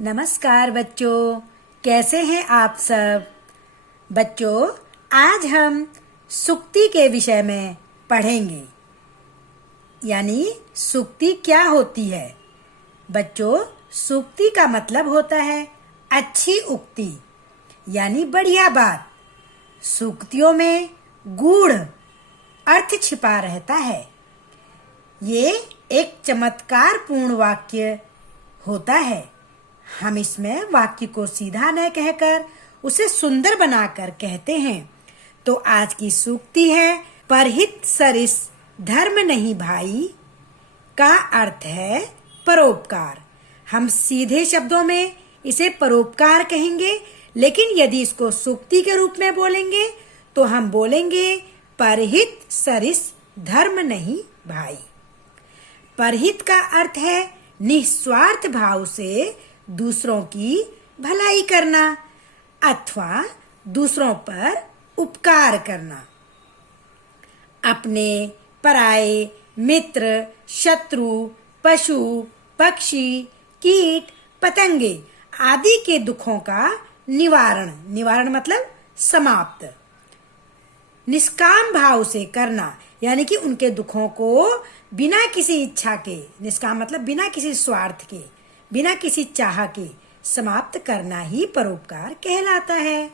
नमस्कार बच्चों, कैसे हैं आप सब। बच्चों, आज हम सुक्ति के विषय में पढ़ेंगे, यानी सुक्ति क्या होती है। बच्चों, सुक्ति का मतलब होता है अच्छी उक्ति, यानी बढ़िया बात। सूक्तियों में गूढ़ अर्थ छिपा रहता है। ये एक चमत्कारपूर्ण वाक्य होता है। हम इसमें वाक्य को सीधा न कहकर उसे सुंदर बनाकर कहते हैं। तो आज की सूक्ति है, परहित सरिस धर्म नहीं भाई, का अर्थ है परोपकार। हम सीधे शब्दों में इसे परोपकार कहेंगे, लेकिन यदि इसको सूक्ति के रूप में बोलेंगे तो हम बोलेंगे परहित सरिस धर्म नहीं भाई। परहित का अर्थ है निस्वार्थ भाव से दूसरों की भलाई करना अथवा दूसरों पर उपकार करना। अपने, पराये, मित्र, शत्रु, पशु, पक्षी, कीट, पतंगे आदि के दुखों का निवारण मतलब समाप्त, निष्काम भाव से करना, यानी कि उनके दुखों को बिना किसी इच्छा के, निष्काम मतलब बिना किसी स्वार्थ के, बिना किसी चाह के समाप्त करना ही परोपकार कहलाता है।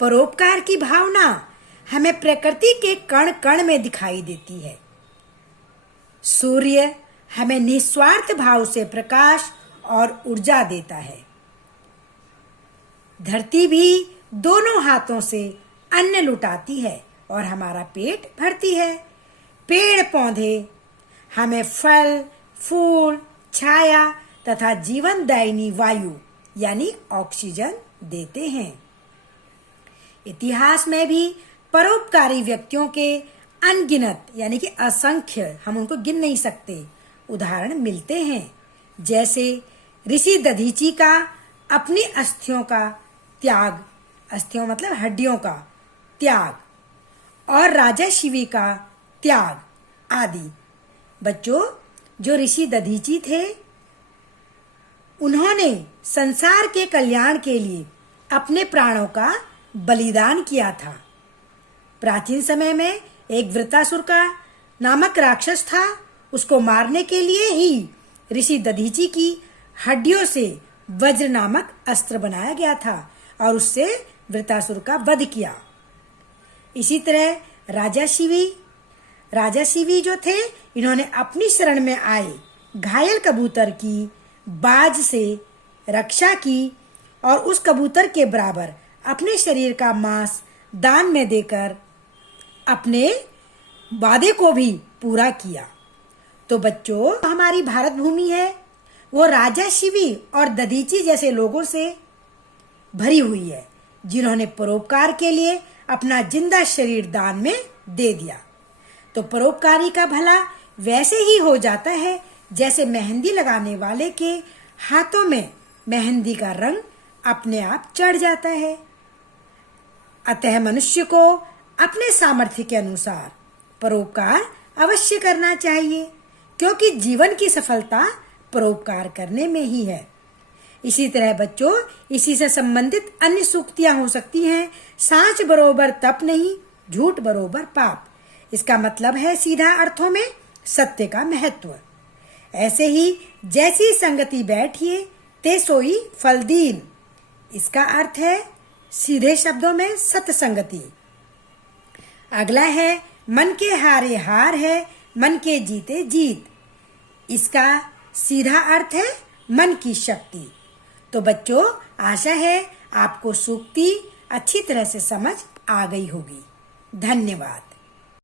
परोपकार की भावना हमें प्रकृति के कण कण में दिखाई देती है। सूर्य हमें निस्वार्थ भाव से प्रकाश और ऊर्जा देता है। धरती भी दोनों हाथों से अन्न लुटाती है और हमारा पेट भरती है। पेड़ पौधे हमें फल, फूल, छाया तथा जीवनदायिनी वायु यानी ऑक्सीजन देते हैं। इतिहास में भी परोपकारी व्यक्तियों के अनगिनत यानी कि असंख्य, हम उनको गिन नहीं सकते, उदाहरण मिलते हैं। जैसे ऋषि दधीची का अपनी अस्थियों का त्याग, अस्थियों मतलब हड्डियों का त्याग, और राजा शिवी का त्याग आदि। बच्चों, जो ऋषि दधीची थे, उन्होंने संसार के कल्याण के लिए अपने प्राणों का बलिदान किया था। प्राचीन समय में एक वृत्तासुर का नामक राक्षस था। उसको मारने के लिए ही ऋषि दधीची की हड्डियों से वज्र नामक अस्त्र बनाया गया था और उससे वृत्तासुर का वध किया। इसी तरह राजा शिवी जो थे, इन्होंने अपनी शरण में आए घायल कबूतर की बाज से रक्षा की और उस कबूतर के बराबर अपने शरीर का मांस दान में देकर अपने वादे को भी पूरा किया। तो बच्चों, हमारी भारत भूमि है वो राजा शिवी और दधीची जैसे लोगों से भरी हुई है, जिन्होंने परोपकार के लिए अपना जिंदा शरीर दान में दे दिया। तो परोपकारी का भला वैसे ही हो जाता है जैसे मेहंदी लगाने वाले के हाथों में मेहंदी का रंग अपने आप चढ़ जाता है। अतः मनुष्य को अपने सामर्थ्य के अनुसार परोपकार अवश्य करना चाहिए, क्योंकि जीवन की सफलता परोपकार करने में ही है। इसी तरह बच्चों, इसी से संबंधित अन्य सूक्तियां हो सकती हैं। सांच बरोबर तप नहीं, झूठ बरोबर पाप। इसका मतलब है सीधा अर्थों में सत्य का महत्व। ऐसे ही जैसी संगति बैठिए ते सोई फल दीन। इसका अर्थ है सीधे शब्दों में सत्संगति। अगला है मन के हारे हार है, मन के जीते जीत। इसका सीधा अर्थ है मन की शक्ति। तो बच्चों, आशा है आपको सूक्ति अच्छी तरह से समझ आ गई होगी। धन्यवाद।